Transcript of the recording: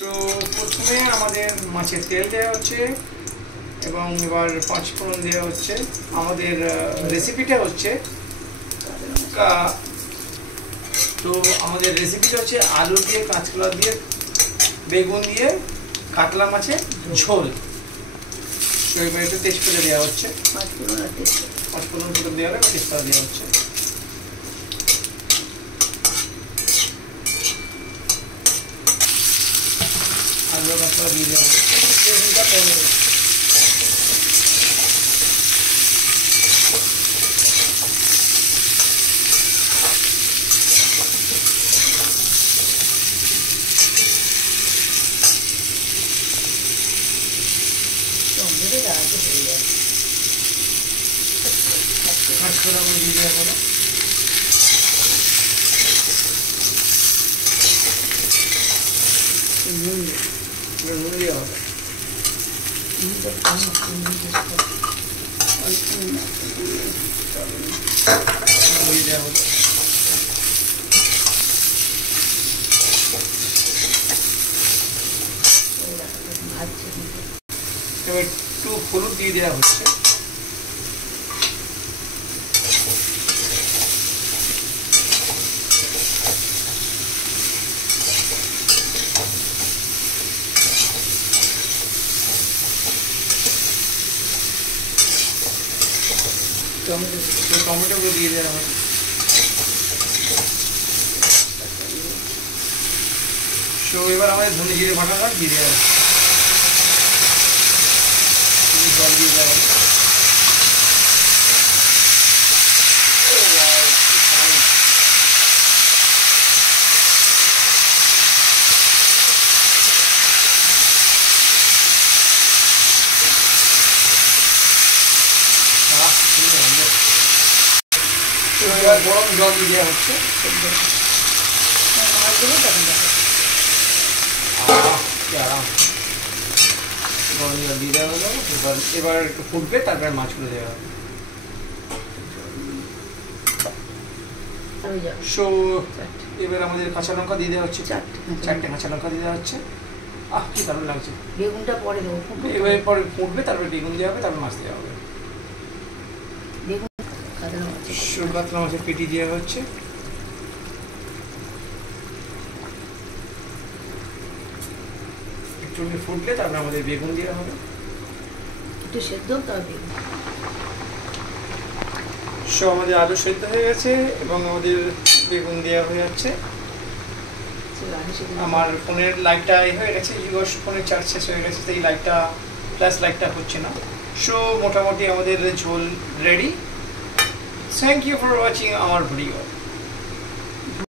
তো প্রথমে আমাদের মাছের তেল দেওয়া হচ্ছে এবং এবার পাঁচ ফোড়ন দেওয়া হচ্ছে। আমাদের রেসিপিটা হচ্ছে আলু দিয়ে, কাঁচকলা দিয়ে, বেগুন দিয়ে কাতলা মাছের ঝোল। তো এবার একটু তেজপাতা দেওয়া হচ্ছে, পাঁচ ফোড়ন দেওয়া হবে, তেজপাতা দেওয়া হচ্ছে। আলু মশলা দিয়ে দেওয়া হচ্ছে। কাঁচকলা দিয়ে দেওয়া হলো। নুন দেওয়া হবে। এবার একটু হলুদ দিয়ে দেওয়া হচ্ছে। টমেটো দিয়ে দেওয়া হবে। তো এবার আমাদের ধনে জিরে বাটাটা দিয়ে দেওয়া হচ্ছে। জল দিয়ে দেওয়া হবে। গরম জল দিয়ে দেওয়া হচ্ছে। গরম জল দিয়ে দেওয়া হলো। এবার একটু ফুটবে, তারপরে মাছগুলো দেওয়া হবে। এবার আমাদের কাঁচা লঙ্কা দিয়ে দেওয়া হচ্ছে, চারটে কাঁচা লঙ্কা দিয়ে দেওয়া হচ্ছে। কি দারুণ লাগছে। বেগুনটা পরে দেবো, এবারে পরে ফুটবে, তারপরে বেগুন দেওয়া হবে, তারপর মাছ দেওয়া হবে। কাতলা মাছের পেটি দেওয়া হচ্ছে। একটু ফুটলে তারপরে আমাদের বেগুন দেওয়া হবে। একটু সেদ্ধ তবে আমাদের আলু সেদ্ধ হয়ে গেছে এবং আমাদের বেগুন দেওয়া হয়ে যাচ্ছে। আমার ফোনের লাইটটা হয়ে গেছে, ফোনের চার্জ শেষ হয়ে গেছে, সেই লাইটটা ফ্ল্যাশ লাইটটা হচ্ছে না। মোটামুটি আমাদের ঝোল ready. Thank you for watching our video.